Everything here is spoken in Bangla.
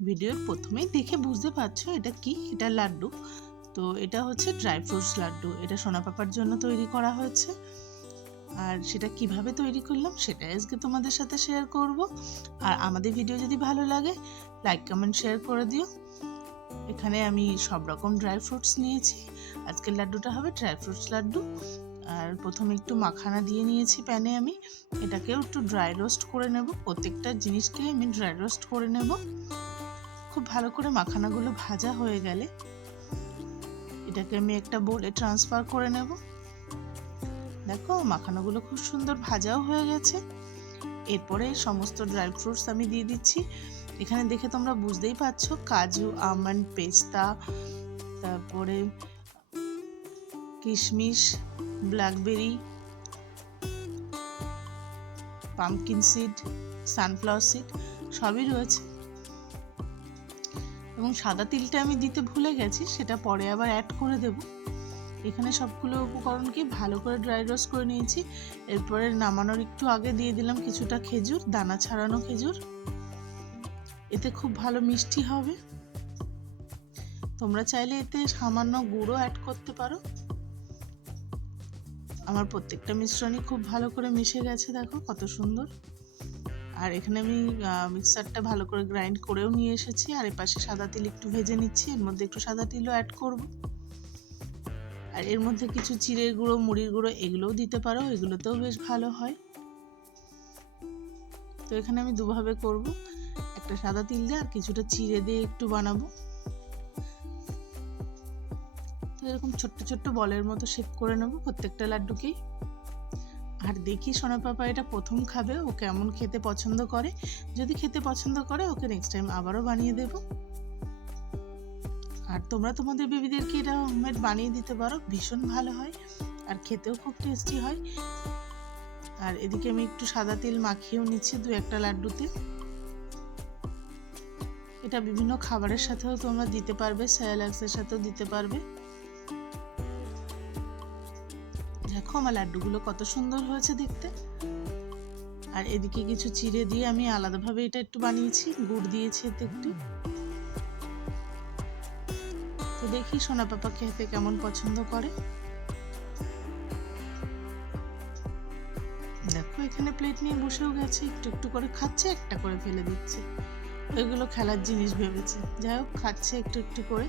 ভিডিওর প্রথমেই দেখে বুঝতে পারছ এটা কি? এটা লাড্ডু। তো এটা হচ্ছে ড্রাই ফ্রুটস লাড্ডু। এটা সোনা পাপার জন্য তৈরি করা হয়েছে। আর সেটা কীভাবে তৈরি করলাম সেটা আজকে তোমাদের সাথে শেয়ার করব। আর আমাদের ভিডিও যদি ভালো লাগে লাইক কমেন্ট শেয়ার করে দিও। এখানে আমি সব রকম ড্রাই ফ্রুটস নিয়েছি। আজকের লাড্ডুটা হবে ড্রাই ফ্রুটস লাড্ডু। আর প্রথমে একটু মাখানা দিয়ে নিয়েছি প্যানে আমি। এটাকেও একটু ড্রাই রোস্ট করে নেব। প্রত্যেকটা জিনিসকে আমি ড্রাই রোস্ট করে নেব। খুব ভালো করে মাখানাগুলো ভাজা হয়ে গেলে এটাকে আমি একটা বোলে ট্রান্সফার করে নেব। দেখো, মাখানাগুলো খুব সুন্দর ভাজাও হয়ে গেছে। এরপরে সমস্ত ড্রাই ফ্রুটস আমি দিয়ে দিচ্ছি। এখানে দেখে তোমরা বুঝতেই পারছ, কাজু আমন্ড পেস্তা, তারপরে কিশমিশ blackberry pumpkin seed sunflower seed সবই রয়েছে। এবং সাদা তিলটা আমি দিতে ভুলে গেছি, সেটা পরে আবার অ্যাড করে দেব। এখানে সবগুলো উপকরণকে ভালো করে ড্রাই রোস্ট করে নিয়েছি। এরপরে নামানোর একটু আগে দিয়ে দিলাম কিছুটা খেজুর, দানা ছাড়ানো খেজুর। এতে খুব ভালো মিষ্টি হবে। তোমরা চাইলে এতে সামান্য গুঁড়ো অ্যাড করতে পারো। আমার প্রত্যেকটা মিশ্রণই খুব ভালো করে মিশে গেছে, দেখো কত সুন্দর। আর এখানে আমি মিক্সারটা ভালো করে গ্রাইন্ড করেও নিয়ে এসেছি। আর এপাশে সাদা তিল একটু ভেজে নিচ্ছি। এর মধ্যে একটু সাদা তিলও অ্যাড করব। আর এর মধ্যে কিছু চিড়ের গুঁড়ো, মুড়ির গুঁড়ো এগুলোও দিতে পারো। এগুলোতেও বেশ ভালো হয়। তো এখানে আমি দুভাবে করব। একটা সাদা তিল দিয়ে আর কিছুটা চিড়ে দিয়ে একটু বানাবো। তো এরকম ছোট্ট ছোট্ট বলের মতো শেপ করে নেব প্রত্যেকটা লাড্ডুকেই। আর দেখি সোনা পাপা এটা প্রথম খাবে, ও কেমন খেতে পছন্দ করে। যদি খেতে পছন্দ করে, ওকে নেক্সট টাইম আবারও বানিয়ে দেব। আর তোমরা তোমাদের বেবিদেরকে এটা হোমমেড বানিয়ে দিতে পারো? ভীষণ ভালো হয়। আর খেতেও খুব টেস্টি হয়। আর এদিকে আমি একটু সাদা তেল মাখিয়েও নিচ্ছি দু একটা লাড্ডুতে এটা বিভিন্ন খাবারের সাথেও তোমরা দিতে পারবে স্যালাক্সের সাথেও দিতে পারবে। দেখো আমার লাড্ডুগুলো কত সুন্দর হয়েছে দেখতে। আর এদিকে কিছু চিড়ে দিয়ে আমি আলাদাভাবে এটা একটু বানিয়েছি, গুড় দিয়েছি এতে একটু। তো দেখি সোনা পাপা খেতে কেমন পছন্দ করে। দেখো এখানে প্লেট নিয়ে বসেও গেছে, একটু একটু করে খাচ্ছে, একটা করে ফেলে দিচ্ছে। ওইগুলো খেলার জিনিস ভেবেছে। যাই হোক, খাচ্ছে একটু একটু করে।